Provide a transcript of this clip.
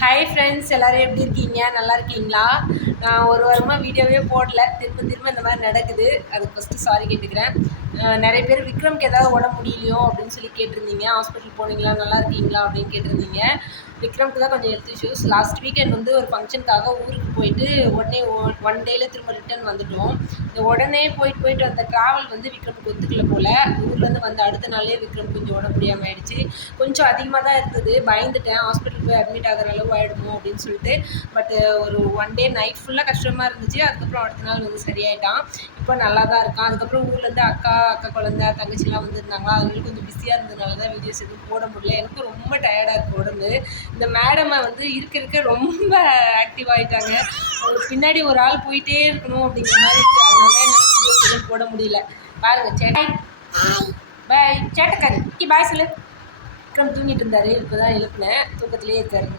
Hi friends, எல்லோரும் எப்படி இருக்கீங்க? நல்லா இருக்கீங்களா? நான் ஒரு வாரமாக வீடியோவே போடல. திரும்ப இந்த மாதிரி நடக்குது. அதுக்கு ஃபஸ்ட்டு சாரி கேட்டுக்கிறேன். நிறைய பேர் விக்ரம்க்கு ஏதாவது உடம்பு முடியலையோ அப்படின்னு சொல்லி கேட்டிருந்தீங்க. ஹாஸ்பிட்டல் போனீங்களா, நல்லா இருக்கீங்களா அப்படின்னு கேட்டிருந்தீங்க. விக்ரம்க்கு தான் கொஞ்சம் ஹெல்த் இஷ்யூஸ். லாஸ்ட் வீக்கெண்ட் வந்து ஒரு ஃபங்க்ஷனுக்காக ஊருக்கு போயிட்டு உடனே ஒன் டேயில் திரும்ப ரிட்டர்ன் வந்துட்டோம். இந்த உடனே போயிட்டு வந்த ட்ராவல் வந்து விக்ரம்க்கு ஒத்துக்கல போல். ஊர்லேருந்து வந்த அடுத்த நாளே விக்ரம் கொஞ்சம் உடம்பு முடியாமல் ஆயிடுச்சு. கொஞ்சம் அதிகமாக தான் இருந்தது. பயந்துட்டேன், ஹாஸ்பிட்டல் போய் அட்மிட் ஆகிற அளவு ஆகிடுமோ அப்படின்னு சொல்லிட்டு. பட் ஒரு ஒன் டே நைட் ஃபுல்லாக கஷ்டமாக இருந்துச்சு. அதுக்கப்புறம் அடுத்த நாள் வந்து சரியாயிட்டான். இப்போ நல்லா தான் இருக்கான். அதுக்கப்புறம் ஊர்லேருந்து அக்கா குழந்தை தங்கச்சிலாம் வந்துருந்தாங்களா, அவங்களுக்கு கொஞ்சம் பிஸியாக இருந்ததுனால தான் வீடியோஸ் எதுவும் போட முடியல. எனக்கும் ரொம்ப டயர்டாக இருக்குது உடம்பு. இந்த மேடமை வந்து இருக்க ரொம்ப ஆக்டிவ் ஆகிட்டாங்க. அவங்களுக்கு பின்னாடி ஒரு ஆள் போயிட்டே இருக்கணும் அப்படிங்கிற மாதிரி இருக்குது. அதனால தான் என்னால் வீடியோஸ் எதுவும் போட முடியல. பாருங்கள் சேட்டை பாய் சேட்டைக்காரி பாய் சொல்லு. விக்ரம் தூங்கிட்டு இருந்தார். இப்போ தான் எழுப்பினேன். தூக்கத்திலே இருக்காரு.